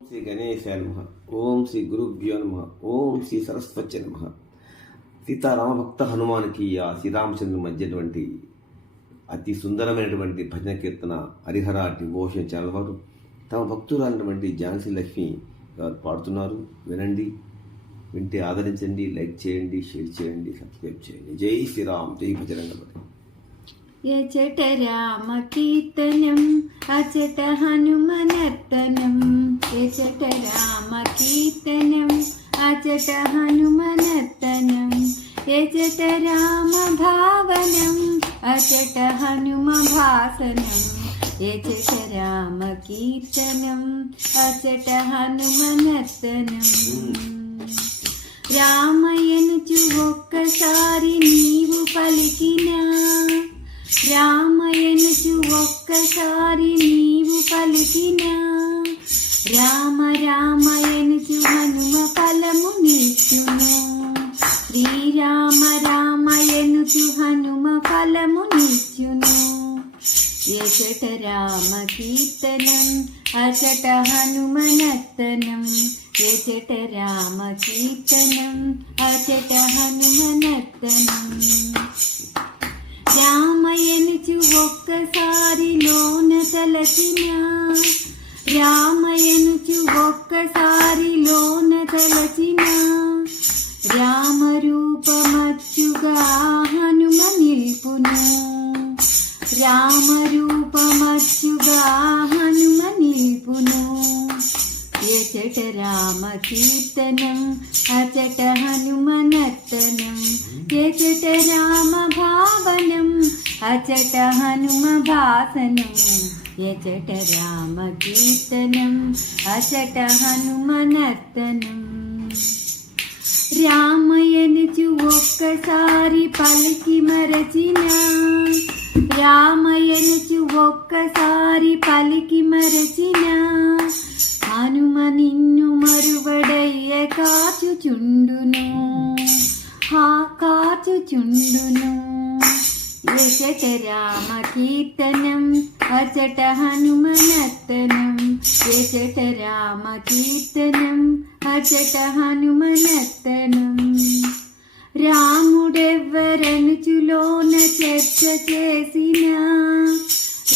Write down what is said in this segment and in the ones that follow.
శ్రీ గణేశాయ నమః. ఓం శ్రీ గురుభ్యో నమః. ఓం శ్రీ సరస్వతి నమః. సీతారామ భక్త హనుమానికి ఆ శ్రీరామచంద్రుని మధ్యటువంటి అతి సుందరమైనటువంటి భజన కీర్తన హరిహర డివోషన్ ఛానల్ వారు తమ భక్తురాలైనటువంటి ఝాన్సీ లక్ష్మి గారు పాడుతున్నారు. వినండి, వింటే ఆదరించండి, లైక్ చేయండి, షేర్ చేయండి, సబ్స్క్రైబ్ చేయండి. జై శ్రీరామ్, జై భజరంగపతి. యచట రామ కీర్తనం అచట హనుమనర్తనం. యచట రామ కీర్తనం అచట హనుమనర్తనం. యచట రామ భావనం అచట హనుమ భాసనం. యచట రామ కీర్తనం అచట హనుమనర్తనం. రామయనుచు ఒక్కసారి నీవు పలికినా, రామయనుచు ఒక్కసారి నీవు పలికినా, రామ రామయనుచు హనుమ ఫలము నిచ్చును. శ్రీరామ రామయనుచు హనుమ ఫలము నిచ్చును. యచట రామ కీర్తనం అచట హనుమనర్తనం. యచట రామ కీర్తనం అచట హనుమనర్తనం. రామయనుచు ఒక్కసారి లోన తలచినా, రామయనుచు ఒక్కసారి లోన తలచినా, రామరూపమచ్చుగా హనుమ నిల్పును. రామరూపమచ్చుగా హనుమ నిల్పును. యచట రామ కీర్తనం అచట హనుమనర్తనం. యచట రామ భావనం అచట హనుమ భాసనం. యచట రామ కీర్తనం అచట హనుమనర్తనం. రామయనుచు ఒక్కసారి పలికి మరచినా, రామయనుచు ఒక్కసారి పలికి మరచినా, హనుమ నిన్ను మరువడయ్య కాచుచుండును, కాచుచుండును. యచట రామ కీర్తనం అచట హనుమనర్తనం. యచట రామ కీర్తనం అచట హనుమనర్తనం. రాముడెవ్వరనుచులోన చర్చ చేసినా,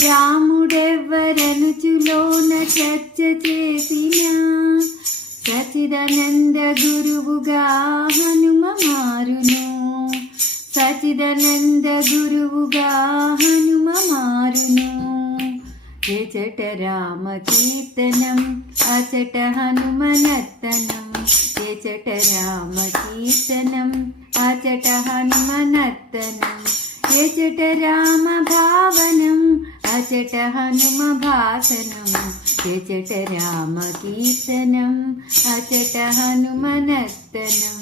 రాముడెవ్వరనుచులోన చర్చ చేసినా, సచిదానంద గురువుగా హనుమ మారును. సచిదానంద గురువుగా హనుమ మారును. యచట రామ కీర్తనం అచట హనుమనర్తనం. యచట రామ కీర్తనం అచట హనుమనర్తనం. యచట రామ భావనం అచట హనుమ భాసనం. యచట రామ కీర్తనం అచట హనుమనర్తనం.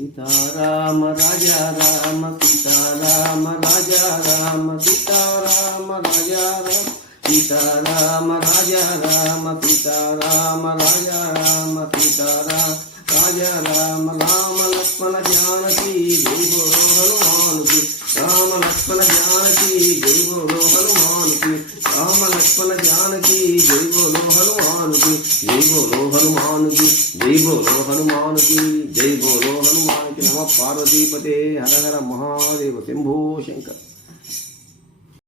సీతారామ రాజా రామ, సీతారామ రాజా రామ, సీతారామ రాజా రామ, సీతారామ రాజా రామ, సీతారామ రాజా రామ.